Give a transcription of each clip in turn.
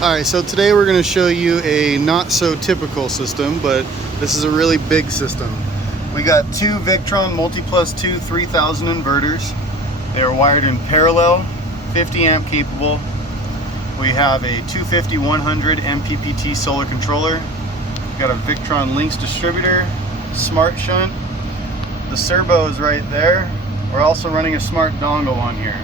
Alright, so today we're going to show you a not so typical system, but this is a really big system. We got two Victron Multiplus 2 3000 inverters. They are wired in parallel, 50 amp capable. We have a 250-100 MPPT solar controller. We've got a Victron Links distributor, smart shunt. The servo is right there. We're also running a smart dongle on here.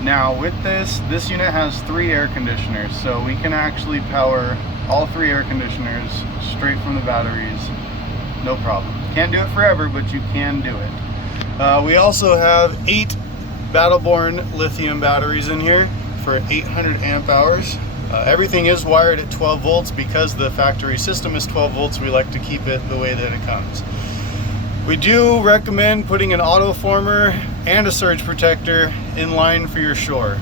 Now with this unit has 3 air conditioners, so we can actually power all 3 air conditioners straight from the batteries, no problem. Can't do it forever, but you can do it. We also have 8 Battleborn lithium batteries in here for 800 amp hours. Everything is wired at 12 volts because the factory system is 12 volts. We like to keep it the way that it comes. We do recommend putting an auto former and a surge protector in line for your shore.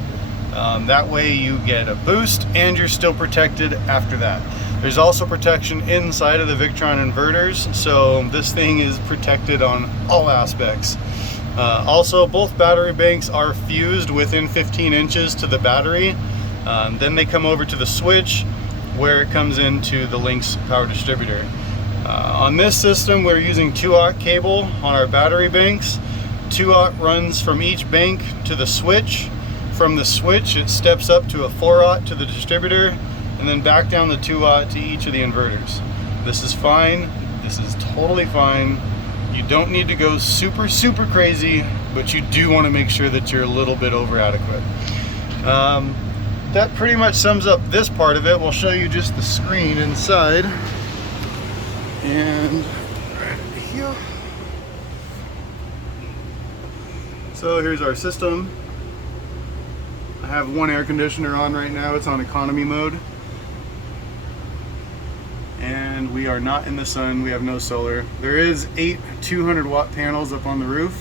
That way you get a boost and you're still protected after that. There's also protection inside of the Victron inverters, so this thing is protected on all aspects. Also, both battery banks are fused within 15 inches to the battery. Then they come over to the switch where it comes into the Links power distributor. On this system, we're using 2/0 cable on our battery banks. 2/0 runs from each bank to the switch. From the switch, it steps up to a 4/0 to the distributor, and then back down the 2/0 to each of the inverters. This is fine. This is totally fine. You don't need to go super crazy, but you do want to make sure that you're a little bit over adequate. That pretty much sums up this part of it. We'll show you just the screen inside. And right here. So here's our system. I have 1 air conditioner on right now. It's on economy mode. And we are not in the sun. We have no solar. There is 8 200-watt panels up on the roof,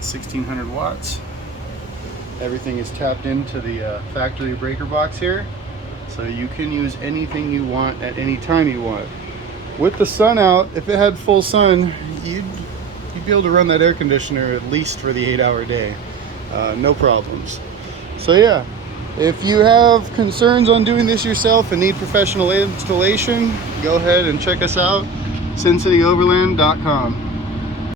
1600 watts. Everything is tapped into the factory breaker box here, so you can use anything you want at any time you want. With the sun out, if it had full sun, you'd be able to run that air conditioner at least for the 8-hour day. No problems. So yeah, if you have concerns on doing this yourself and need professional installation, go ahead and check us out, sincityoverland.com.